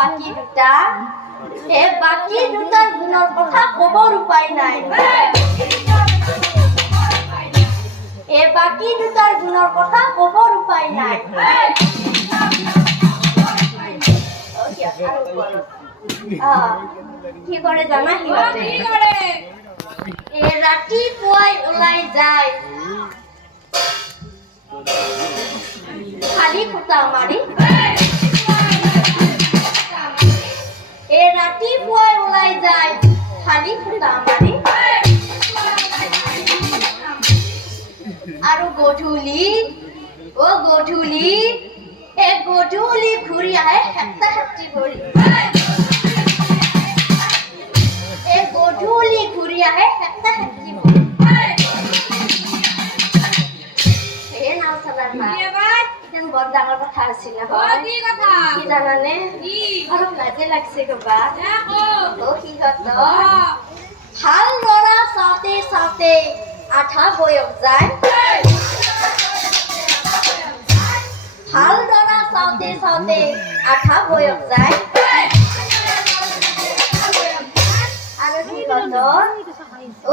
বাকী দুটা এই বাকী দুটাৰ গুণৰ কথা ক'বৰ উপায় নাই এই বাকী দুটাৰ গুণৰ কথা ক'বৰ উপায় নাই কি কৰে জানা সিহঁতে এই ৰাতিপুৱাই ওলাই যায় খালি খুঁটা মাৰি এই ৰাতিপুৱাই ওলাই যায় খালি খুঁটা মাৰি আৰু গধূলি এই গধূলি ঘূৰি আহে হেপ্তা হেপ্তি কৰি এই গধূলি ঘূৰি আহে হেপ্তা হেপ্তি কৰি এই নাও চলাৰ মা বৰ ডাঙৰ কথা আছিল কি জানানে অলপ লাজে লাগছে কবা সিহঁত ভাল ল'ৰা চাওঁতে চাওঁতে আধা বয়স যায় ভাল ল'ৰা চাওঁতে চাওঁতে আধা বয়স যায় আৰু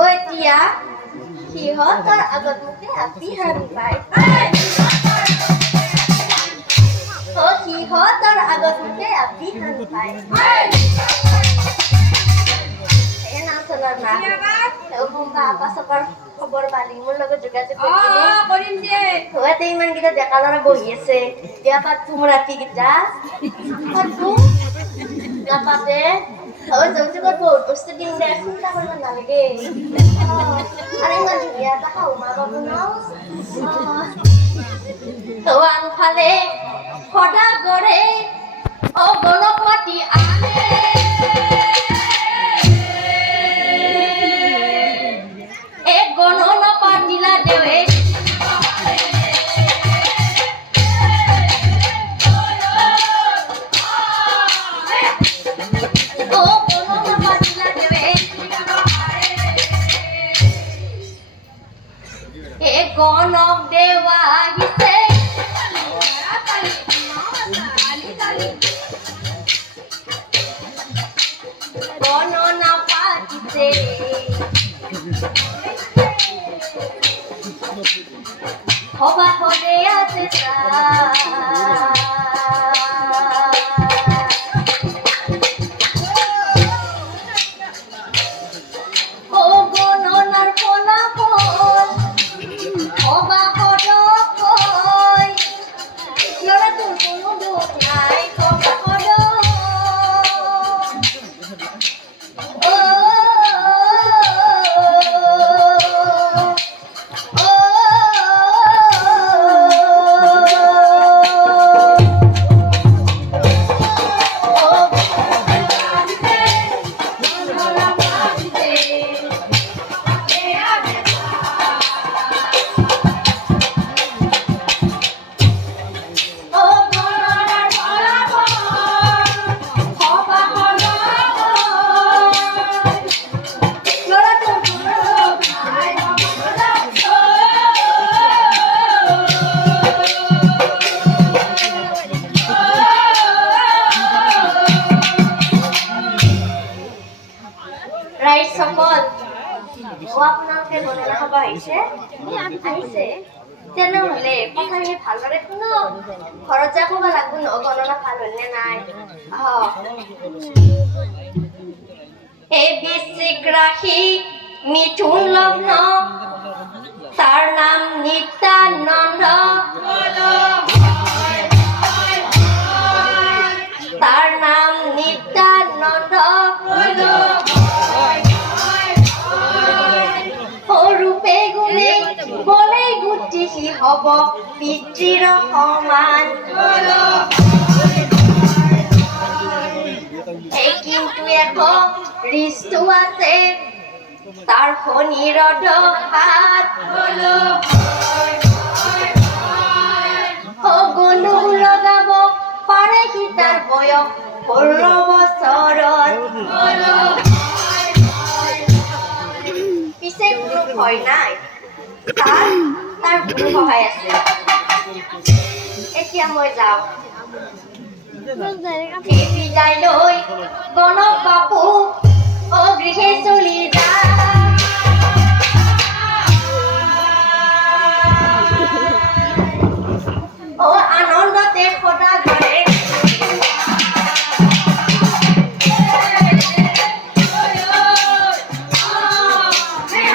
এতিয়া সিহঁতৰ আগততে আপি হাৰি পায় সিহঁতৰ আগততে আপি হাৰি পায় খবৰ পালি মোৰ লগত যোগাযোগ কৰিম সিহঁতে ইমানকেইটা ডেকা ল'ৰা বহি আছে বিয়া পাতো মোৰ ৰাতিকেইটা নাপাতে বহুত বস্তু দিম দে চিন্তা কৰিব নালাগে আৰু ইমান ধুনীয়া এটা শাহু মা পাব ন আনফালে সদা গড়ে গণক মাতি আনে গণনা পাতিলা দেৱে গণক দেৱা আহিছে গণনা পাতিছে হবা হলে আছে গণনাৰ ফলাফল হবা হদকৈ ল'ৰাটোৰ কোনো দুখ নাই হবা হদ ৰাইজ সকল আপোনালোকে গণনা হ'ব আহিছে তেনেহ'লে কথাখিনি ভালদৰে শুনো ঘৰত যাব লাগিব ন গণনা ভাল হ'ল নে নাই এই বৃশ্চিক ৰাশি মিথুন লগ্ন তাৰ নাম নিত্যানন্দ তাৰ নাম নিত্যানন্দ ৰূপে গুণে বলে গুটি সি হব পিতৃৰ সমান কিন্তু একো ৰিস্তু আছে তাৰ শনিৰ হাত গণু লগাব পাৰে সি তাৰ বয়স 16 বছৰত পিছে কোনো ভয় নাই তাৰ কোনো সহায় আছে এতিয়া মই যাওঁ বিদায় লৈ গণক বাবু